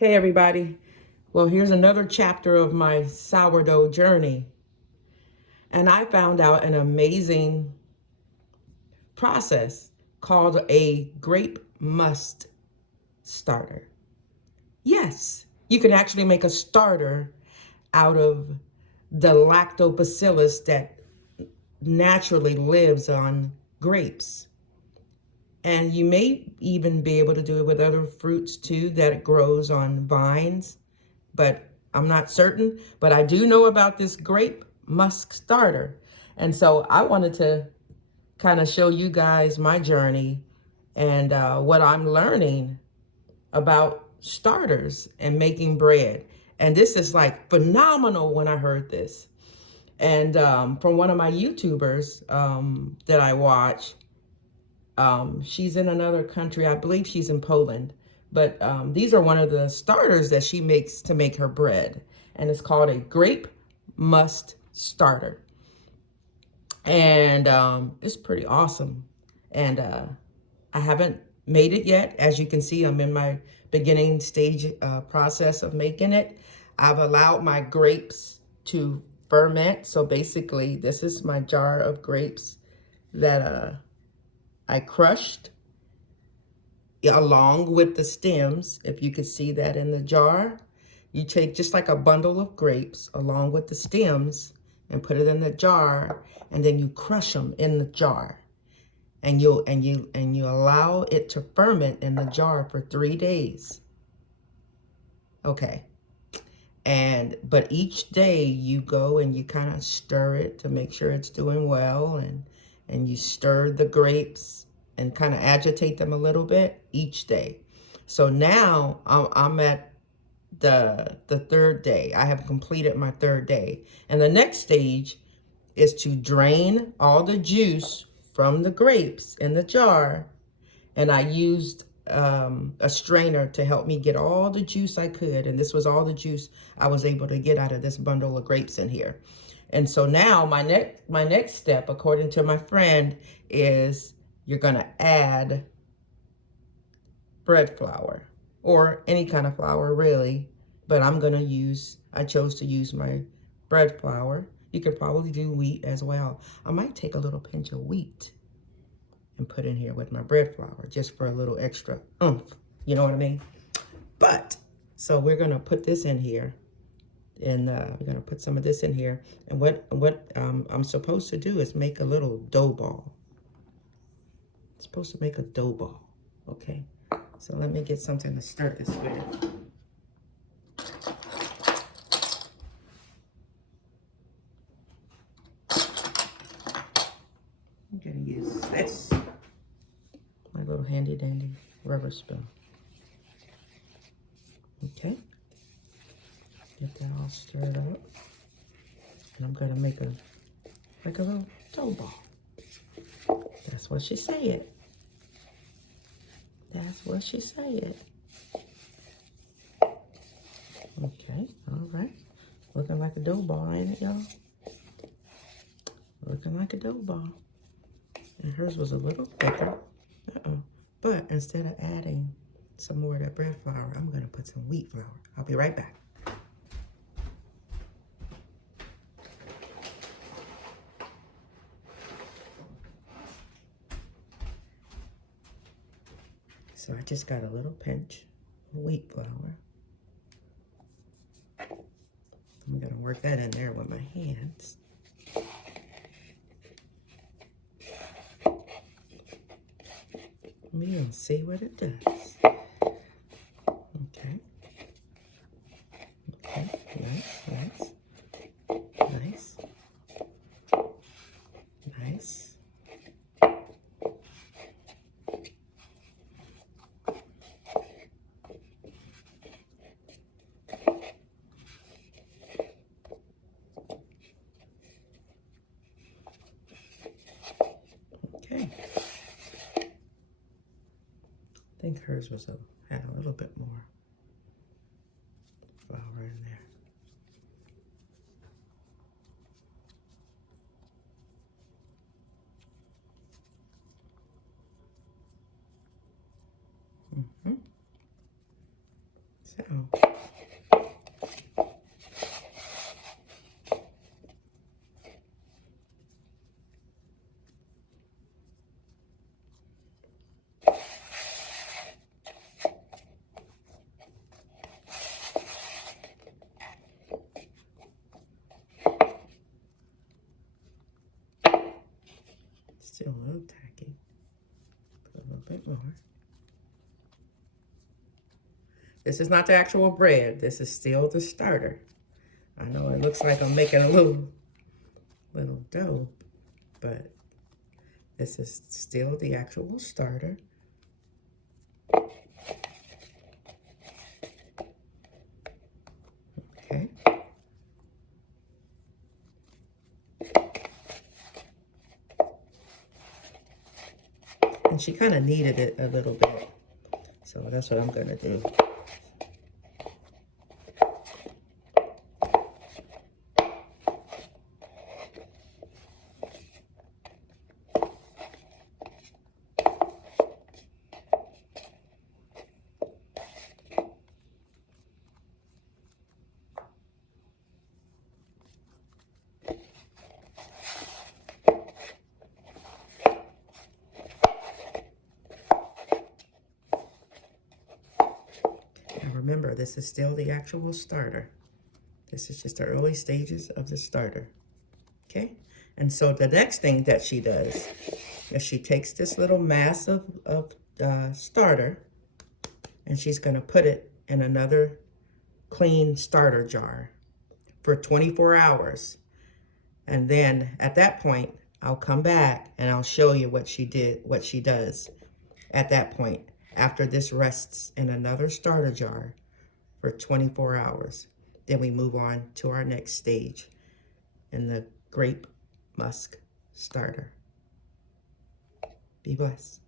Hey everybody. Well, here's another chapter of my sourdough journey. And I found out an amazing process called a grape must starter. Yes, you can actually make a starter out of the lactobacillus that naturally lives on grapes. And you may even be able to do it with other fruits too that it grows on vines, but I'm not certain. But I do know about this grape musk starter. And so I wanted to kind of show you guys my journey and what I'm learning about starters and making bread. And this is like phenomenal when I heard this. And from one of my YouTubers that I watch, she's in another country. I believe she's in Poland. But these are one of the starters that she makes to make her bread. And it's called a grape must starter. And it's pretty awesome. And I haven't made it yet. As you can see, I'm in my beginning stage process of making it. I've allowed my grapes to ferment. So basically, this is my jar of grapes that I crushed along with the stems. If you could see that in the jar, you take just like a bundle of grapes along with the stems and put it in the jar, and then you crush them in the jar, and you allow it to ferment in the jar for 3 days. Okay. But each day you go and you kind of stir it to make sure it's doing well, and you stir the grapes and kind of agitate them a little bit each day. So now I'm at the third day. I have completed my third day. And the next stage is to drain all the juice from the grapes in the jar. And I used a strainer to help me get all the juice I could. And this was all the juice I was able to get out of this bundle of grapes in here. And so now my next step, according to my friend, is you're going to add bread flour or any kind of flour really. But I chose to use my bread flour. You could probably do wheat as well. I might take a little pinch of wheat and put in here with my bread flour just for a little extra oomph. You know what I mean? But, so we're going to put this in here. And we're going to put some of this in here. And what I'm supposed to do is make a little dough ball. I'm supposed to make a dough ball. Okay. So let me get something to start this with. I'm going to use this. My little handy dandy rubber spoon. Okay. Get that all stirred up. And I'm going to make a little dough ball. That's what she said. That's what she said. Okay, all right. Looking like a dough ball, ain't it, y'all? Looking like a dough ball. And hers was a little thicker. But instead of adding some more of that bread flour, I'm going to put some wheat flour. I'll be right back. So I just got a little pinch of wheat flour. I'm going to work that in there with my hands. We'll see what it does. Okay. Okay, nice. Okay. I think hers had a little bit more flour in there. So. Still a little tacky. Put a little bit more. This is not the actual bread. This is still the starter. I know it looks like I'm making a little dough, but this is still the actual starter. Okay. And she kind of kneaded it a little bit. So that's what I'm going to do. Remember, this is still the actual starter. This is just the early stages of the starter. Okay? And so the next thing that she does is she takes this little mass of starter and she's going to put it in another clean starter jar for 24 hours. And then at that point, I'll come back and I'll show you what she does at that point, after this rests in another starter jar for 24 hours. Then we move on to our next stage in the grape musk starter. Be blessed.